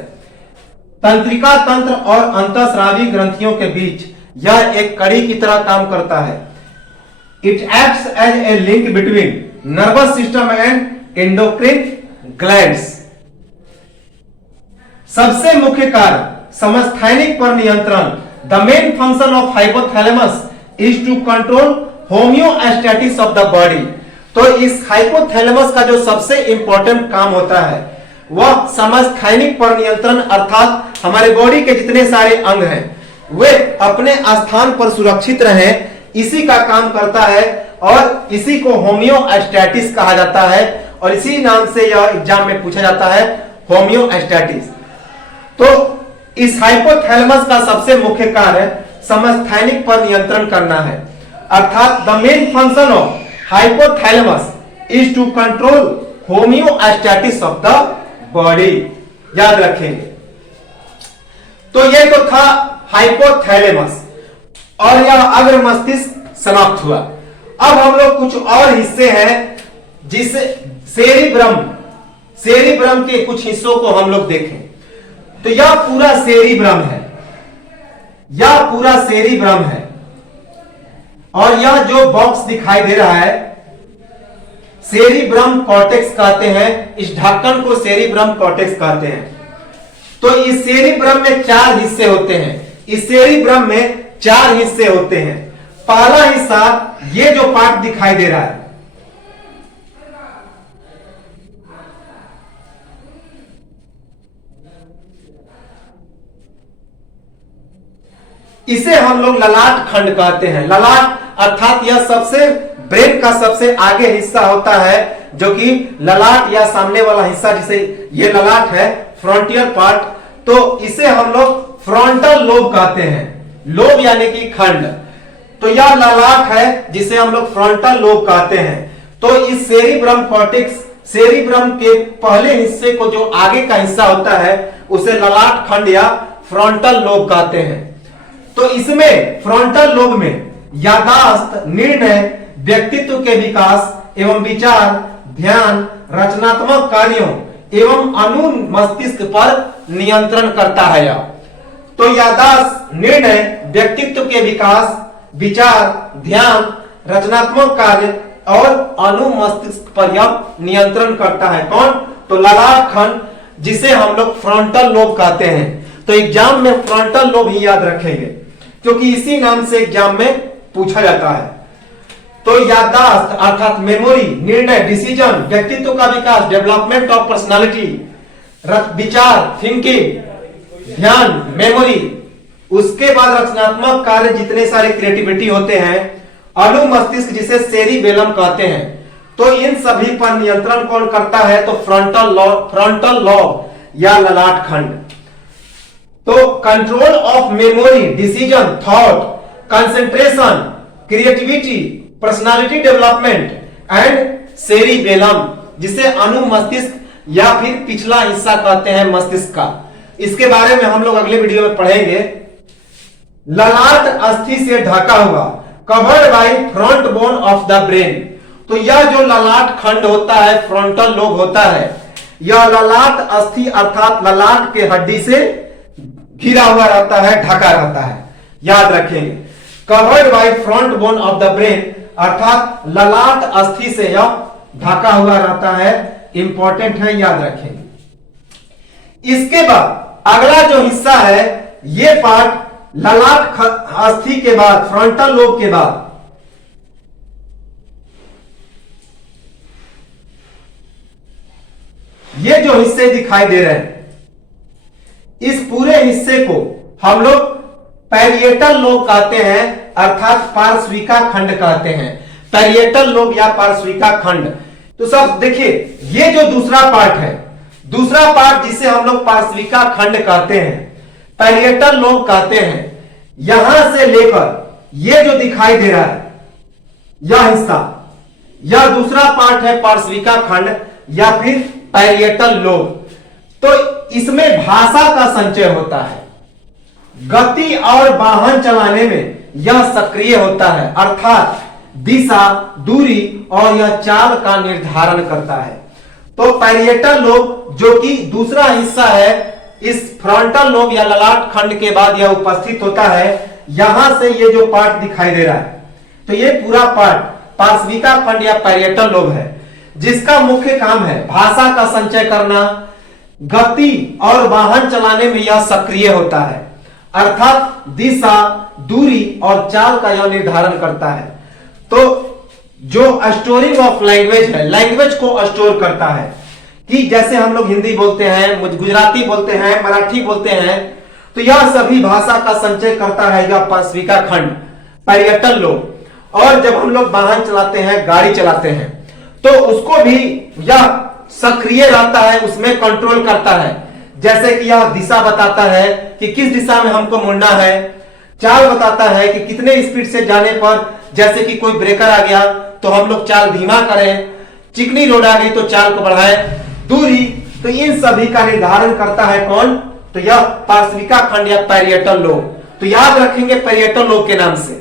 तंत्रिका तंत्र और अंतःस्रावी ग्रंथियों के बीच यह एक कड़ी की तरह काम करता है। It acts as a link between nervous system and endocrine glands. सबसे मुख्य कार्य समस्थैनिक पर नियंत्रण। The main function of hypothalamus is to control homeostasis of the body. तो इस हाइपोथैलेमस का जो सबसे इंपॉर्टेंट काम होता है वह समस्थैनिक पर नियंत्रण, अर्थात हमारे बॉडी के जितने सारे अंग हैं वे अपने स्थान पर सुरक्षित रहें, इसी का काम करता है, और इसी को होम्योस्टैटिस कहा जाता है, और इसी नाम से यह एग्जाम में पूछा जाता है, होम्योस्टैटिस। तो इस हाइपोथैलेमस का सबसे मुख्य कार्य समस्थैनिक पर नियंत्रण करना है, अर्थात the main function of hypothalamus is to control homeostasis of the body, याद रखेंगे। तो ये तो था हाइपोथैलेमस, और यह अग्र मस्तिष्क समाप्त हुआ। अब हम लोग कुछ और हिस्से हैं जिसे सेरिब्रम के कुछ हिस्सों को हम लोग देखें। तो यह पूरा सेरिब्रम है, यह पूरा सेरिब्रम है, और यह जो बॉक्स दिखाई दे रहा है सेरिब्रम कॉर्टेक्स कहते हैं, इस ढक्कन को सेरिब्रम कॉर्टेक्स कहते हैं। तो इस सेरिब्रम में 4 हिस्से होते हैं, इस सेरिब्रम में 4 हिस्से होते हैं। पहला हिस्सा ये जो पार्ट दिखाई दे रहा है, इसे हम लोग ललाट खंड कहते हैं। ललाट अर्थात यह सबसे ब्रेन का सबसे आगे हिस्सा होता है, जो कि ललाट या सामने वाला हिस्सा, जिसे ये ललाट है, फ्रंटियर पार्ट, तो इसे हम लोग फ्रंटल लोब कहते हैं। लोब यानी कि खंड, तो यह ललाट है जिसे हम लोग फ्रंटल लोब कहते हैं। तो इस सेरिब्रम कॉर्टेक्स, सेरिब्रम के पहले हिस्से को जो आगे का हिस्सा होता है उसे ललाट खंड या फ्रंटल लोब कहते हैं। तो इसमें फ्रंटल लोब में याददाश्त, निर्णय, व्यक्तित्व के विकास एवं विचार, ध्यान, रचनात्मक कार्यों एवं अनुमस्तिष्क पर नियंत्रण करता है। तो याददाश्त, निर्णय, व्यक्तित्व के विकास, विचार, ध्यान, रचनात्मक कार्य और अनुमस्तिष्क पर यह नियंत्रण करता है। कौन? तो ललाट खंड, जिसे हम लोग फ्रंटल लोब कहते हैं। तो एग्जाम में फ्रंटल लोब ही याद रखेंगे, क्योंकि इसी नाम से एग्जाम में पूछा जाता है। तो याददाश्त अर्थात मेमोरी, निर्णय, डिसीजन, व्यक्तित्व का विकास, डेवलपमेंट ऑफ पर्सनालिटी, विचार, थिंकिंग, ध्यान, मेमोरी, उसके बाद रचनात्मक कार्य, जितने सारे क्रिएटिविटी होते हैं, अनुमस्तिष्क जिसे सेरिबेलम कहते हैं। तो इन सभी पर नियंत्रण कौन करता है? तो फ्रंटल लॉब या ललाट खंड। तो control of memory, decision, thought, concentration, creativity, personality development and cerebellum, जिसे अनुमस्तिष्क या फिर पिछला हिस्सा कहते हैं मस्तिष्क का। इसके बारे में हम लोग अगले वीडियो में पढ़ेंगे। ललाट अस्थि से ढका हुआ, covered by front bone of the brain. तो यह जो ललाट खंड होता है, फ्रंटल लोब होता है, यह ललाट अस्थि अर्थात ललाट के हड्डी से घिरा हुआ रहता है, ढका रहता है। याद रखेंगे, covered by front bone of the brain अर्थात ललाट अस्थि से यह ढका हुआ रहता है। इंपॉर्टेंट है, याद रखेंगे। इसके बाद अगला जो हिस्सा है, ये पार्ट ललाट अस्थि के बाद, फ्रंटल लोब के बाद, ये जो हिस्से दिखाई दे रहे हैं, इस पूरे हिस्से को हम लोग पैरिएटल लोब कहते हैं, अर्थात पार्श्विका खंड कहते हैं। पैरिएटल लोब या पार्श्विका खंड। तो सब देखिए, ये जो दूसरा पार्ट है, दूसरा पार्ट जिसे हम लोग पार्श्विका खंड कहते हैं, पैरिएटल लोब कहते हैं, यहां से लेकर ये जो दिखाई दे रहा है यह हिस्सा, यह दूसरा पार्ट है पार्श्विका खंड या फिर पैरिएटल लोब। तो इसमें भाषा का संचय होता है, गति और वाहन चलाने में यह सक्रिय होता है, अर्थात दिशा, दूरी और यह चाल का निर्धारण करता है। तो पैरिएटल लोब जो कि दूसरा हिस्सा है, इस फ्रंटल लोब या ललाट खंड के बाद यह उपस्थित होता है। यहां से ये जो पार्ट दिखाई दे रहा है, तो ये पूरा पार्ट पार्श्विका खंड या पैरिएटल लोब है, जिसका मुख्य काम है भाषा का संचय करना, गति और वाहन चलाने में यह सक्रिय होता है, अर्थात दिशा, दूरी और चाल का यह निर्धारण करता है। तो जो स्टोरिंग ऑफ लैंग्वेज है, लैंग्वेज को स्टोर करता है, कि जैसे हम लोग हिंदी बोलते हैं, गुजराती बोलते हैं, मराठी बोलते हैं, तो यह सभी भाषा का संचय करता है यह पार्श्विका खंड, पैरिएटल लोब। और जब हम लोग वाहन चलाते हैं, गाड़ी चलाते हैं, तो उसको भी यह सक्रिय रहता है, उसमें कंट्रोल करता है। जैसे कि यह दिशा बताता है कि किस दिशा में हमको मुड़ना है, चाल बताता है कि कितने स्पीड से जाने पर, जैसे कि कोई ब्रेकर आ गया तो हम लोग चाल धीमा करें, चिकनी रोड आ गई तो चाल को बढ़ाएं, दूरी, तो इन सभी का निर्धारण करता है कौन? तो यह पार्श्विका खंड या पैरिएटल लोब। तो याद रखेंगे पैरिएटल लोब के नाम से।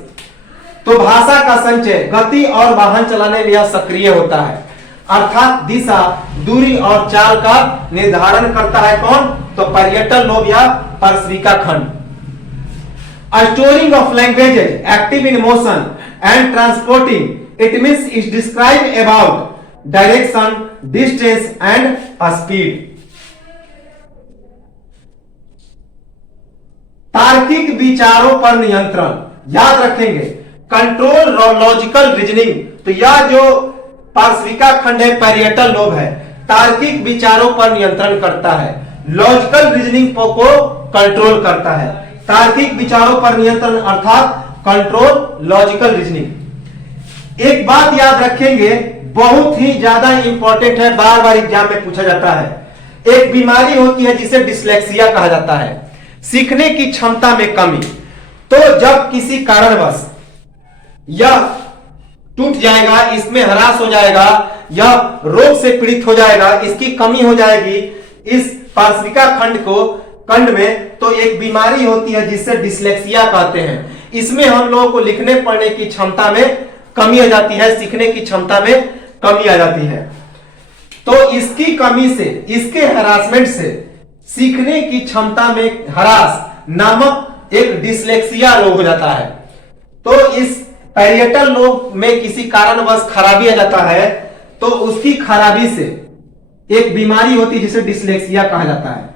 तो भाषा का संचय, गति और वाहन चलाने में यह सक्रिय होता है, अर्थात दिशा, दूरी और चाल का निर्धारण करता है कौन? तो पैरिएटल लोब या पार्श्विका खंड। Storing of languages, active in motion and transporting, it means is describe about direction, distance and speed. तार्किक विचारों पर नियंत्रण, याद रखेंगे, कंट्रोल लॉजिकल रीजनिंग। तो यह जो पार्श्विका खंड है, पैरिएटल लोब है, तार्किक विचारों पर नियंत्रण करता है। लॉजिकल रीजनिंग को कंट्रोल करता है। तार्किक विचारों पर नियंत्रण अर्थात कंट्रोल लॉजिकल रीजनिंग। एक बात याद रखेंगे, बहुत ही ज्यादा इंपॉर्टेंट है, बार बार एग्जाम में पूछा जाता है। एक बीमारी होती है जिसे डिसलेक्सिया कहा जाता है, सीखने की क्षमता में कमी। तो जब किसी कारणवश यह टूट जाएगा, इसमें ह्रास हो जाएगा, यह रोग से पीड़ित हो जाएगा, इसकी कमी हो जाएगी इस पार्श्विका खंड में, तो एक बीमारी होती है जिससे डिसलेक्सिया कहते हैं। इसमें हम लोगों को लिखने पढ़ने की क्षमता में कमी आ जाती है, सीखने की क्षमता में कमी आ जाती है। तो इसकी कमी से, इसके हरासमेंट से सीखने की क्षमता में ह्रास नामक एक डिसलेक्सिया रोग हो जाता है। तो इस पैरिएटल लोब में किसी कारणवश खराबी आ जाता है, तो उसकी खराबी से एक बीमारी होती है जिसे डिसलेक्सिया कहा जाता है।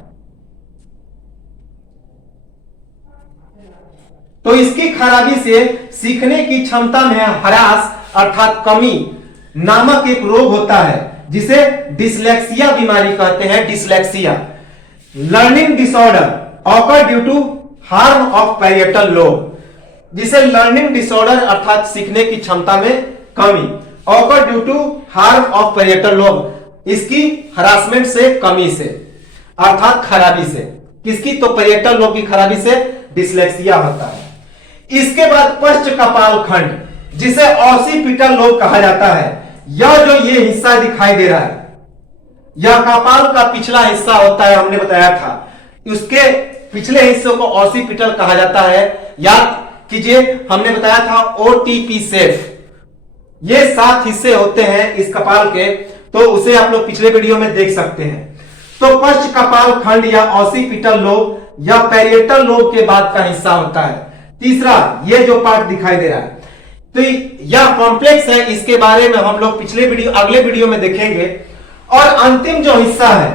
तो इसकी खराबी से सीखने की क्षमता में ह्रास अर्थात कमी नामक एक रोग होता है जिसे डिसलेक्सिया बीमारी कहते हैं। Dyslexia learning disorder occur due to harm of parietal lobe, जिसे लर्निंग डिसऑर्डर अर्थात सीखने की क्षमता में कमी, occur due to harm of parietal lobe, इसकी हरासमेंट से, कमी से अर्थात खराबी से। किसकी? तो पैरिएटल लोब की खराबी से डिसलेक्सिया होता है। इसके बाद पश्च कपाल खंड, जिसे ऑसिपिटल लोब कहा जाता है। यह जो ये हिस्सा दिखाई दे रहा है, यह कपाल का पिछला हिस्सा होता है, हमने बताया था। उसके पिछले हिस्से को ऑसिपिटल कहा जाता है। याद कीजिए, हमने बताया था ओटीपी सेफ, ये 7 हिस्से होते हैं इस कपाल के, तो उसे आप लोग पिछले वीडियो में देख सकते हैं। तो पश्च कपाल खंड या ऑसिपिटल लोब या पैरिएटल लोब के बाद का हिस्सा होता है। तीसरा, ये जो पार्ट दिखाई दे रहा है, तो यह कॉम्प्लेक्स है, इसके बारे में हम लोग अगले वीडियो में देखेंगे। और अंतिम जो हिस्सा है,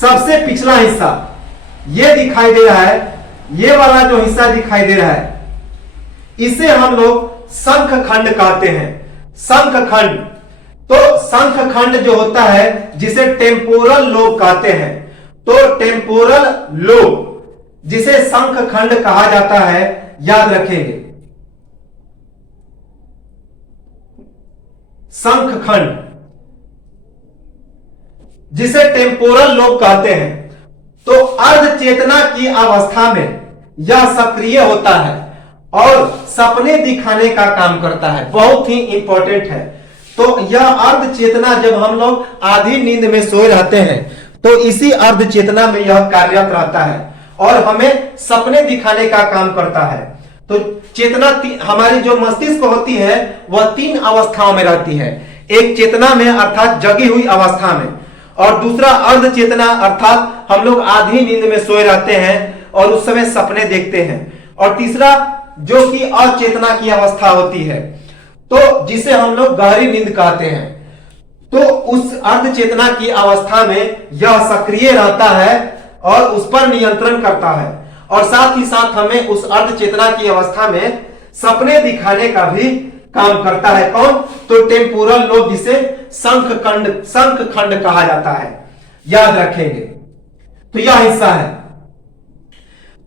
सबसे पिछला हिस्सा, ये दिखाई दे रहा है, ये वाला जो हिस्सा दिखाई दे रहा है, इसे हम लोग शंख खंड कहते हैं। शंख खंड, तो शंख खंड जो होता है जिसे टेम्पोरल लोब कहते हैं, तो टेम्पोरल लोब जिसे शंख खंड कहा जाता है, याद रखेंगे। शंख खंड जिसे टेम्पोरल लोब कहते हैं, तो अर्ध चेतना की अवस्था में यह सक्रिय होता है और सपने दिखाने का काम करता है। बहुत ही इंपॉर्टेंट है। तो यह अर्ध चेतना, जब हम लोग आधी नींद में सोए रहते हैं, तो इसी अर्ध चेतना में यह कार्यरत रहता है और हमें सपने दिखाने का काम करता है। तो चेतना, हमारी जो मस्तिष्क होती है वह 3 अवस्थाओं में रहती है। एक चेतना में अर्थात जगी हुई अवस्था में, और दूसरा अर्ध चेतना अर्थात हम लोग आधी नींद में सोए रहते हैं और उस समय सपने देखते हैं, और तीसरा जो कि अचेतना की अवस्था होती है, तो जिसे हम लोग गहरी नींद कहते हैं। तो उस अर्ध चेतना की अवस्था में यह सक्रिय रहता है और उस पर नियंत्रण करता है, और साथ ही साथ हमें उस अर्ध चेतना की अवस्था में सपने दिखाने का भी काम करता है। कौन? तो टेम्पोरल लोब, जिसे शंख खंड कहा जाता है, याद रखेंगे। तो यह हिस्सा है।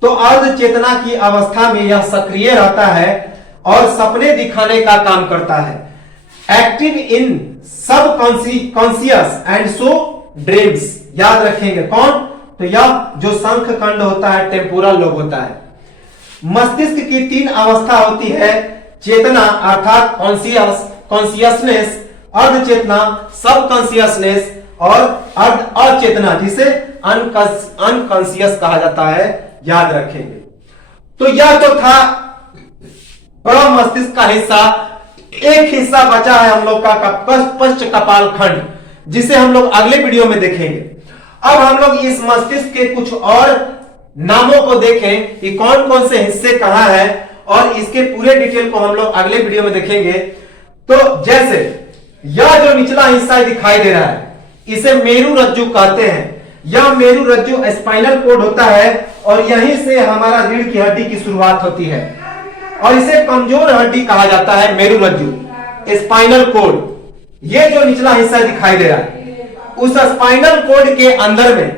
तो अर्ध चेतना की अवस्था में यह सक्रिय रहता है और सपने दिखाने का काम करता है। एक्टिव इन सब कॉन्शियस एंड सो ड्रीम्स, याद रखेंगे। कौन? तो यह जो शंख खंड होता है टेम्पोरल लोब होता है। मस्तिष्क की 3 अवस्था होती है, चेतना अर्थात कॉन्शियसनेस, अर्ध चेतना सब कॉन्शियसनेस, और अर्ध अचेतना जिसे अनकॉन्शियस कहा जाता है, याद रखेंगे। तो यह तो था प्रमस्तिष्क का हिस्सा। एक हिस्सा बचा है हम लोग का पश्च कपाल खंड, जिसे हम लोग अगले वीडियो में देखेंगे। अब हम लोग इस मस्तिष्क के कुछ और नामों को देखें कि कौन कौन से हिस्से कहां है, और इसके पूरे डिटेल को हम लोग अगले वीडियो में देखेंगे। तो जैसे यह जो निचला हिस्सा दिखाई दे रहा है, इसे मेरु रज्जु कहते हैं। यह मेरु रज्जु स्पाइनल कोड होता है और यहीं से हमारा रीढ़ की हड्डी की शुरुआत होती है, और इसे कमजोर हड्डी कहा जाता है, मेरु रज्जु स्पाइनल कोड। ये जो निचला हिस्सा दिखाई दे रहा है, उस स्पाइनल कोड के अंदर में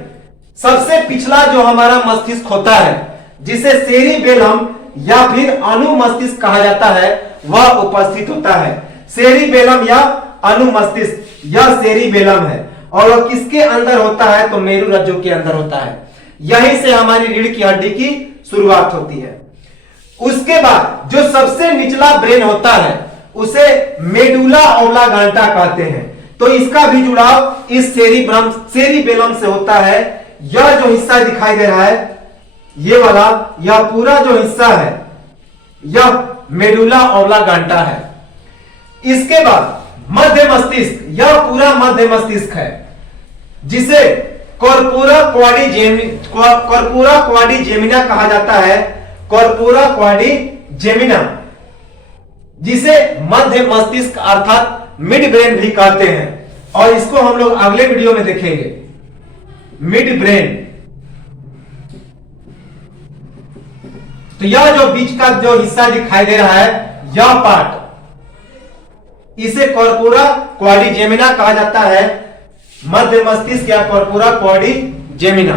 सबसे पिछला जो हमारा मस्तिष्क होता है, जिसे सेरिबेलम या फिर अनुमस्तिष्क कहा जाता है, वह उपस्थित होता है। सेरिबेलम या अनुमस्तिष्क यह सेरिबेलम है और वह किसके अंदर होता है? तो मेरु रज्जु के अंदर होता है। यहीं से हमारी रीढ़ की हड्डी की शुरुआत होती है। उसके बाद जो सबसे निचला ब्रेन होता है उसे मेडुला ऑब्लांगाटा कहते हैं। तो इसका भी जुड़ाव इस सेरिबेलम से होता है। यह जो हिस्सा दिखाई दे रहा है, ये वाला, यह पूरा जो हिस्सा है यह मेडुला ऑब्लांगाटा है। इसके बाद मध्य मस्तिष्क, यह पूरा मध्य मस्तिष्क है जिसे कॉर्पोरा क्वाड्रिजेमिना कहा जाता है। कॉर्पोरा क्वाड्रिजेमिना, जिसे मध्य मस्तिष्क अर्थात मिड ब्रेन भी कहते हैं, और इसको हम लोग अगले वीडियो में देखेंगे। मिड ब्रेन, तो यह जो बीच का जो हिस्सा दिखाई दे रहा है, यह पार्ट, इसे कॉर्पोरा क्वाड्रिजेमिना कहा जाता है, मध्य मस्तिष्क या कॉर्पोरा क्वाड्रिजेमिना।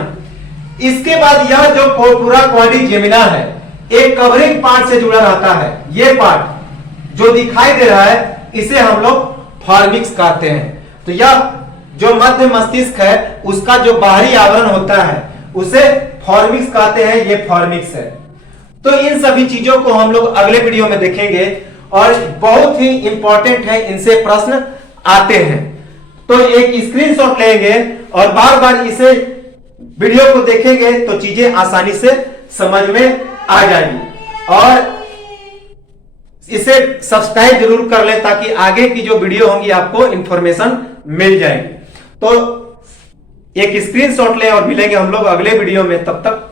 इसके बाद यह जो कॉर्पोरा क्वाड्रिजेमिना है एक कवरिंग पार्ट से जुड़ा रहता है। यह पार्ट जो दिखाई दे रहा है इसे हम लोग फॉर्मिक्स कहते हैं। तो यह जो मध्य मस्तिष्क है उसका जो बाहरी आवरण होता है उसे फॉर्मिक्स कहते हैं। यह फॉर्मिक्स है। तो इन सभी चीजों को हम लोग अगले वीडियो में देखेंगे और बहुत ही इंपॉर्टेंट है, इनसे प्रश्न आते हैं। तो एक स्क्रीनशॉट लेंगे और बार बार इसे वीडियो को देखेंगे तो चीजें आसानी से समझ में आ जाएगी। और इसे सब्सक्राइब जरूर कर लें ताकि आगे की जो वीडियो होंगी आपको इंफॉर्मेशन मिल जाएगी। तो एक स्क्रीनशॉट लें और मिलेंगे हम लोग अगले वीडियो में। तब तक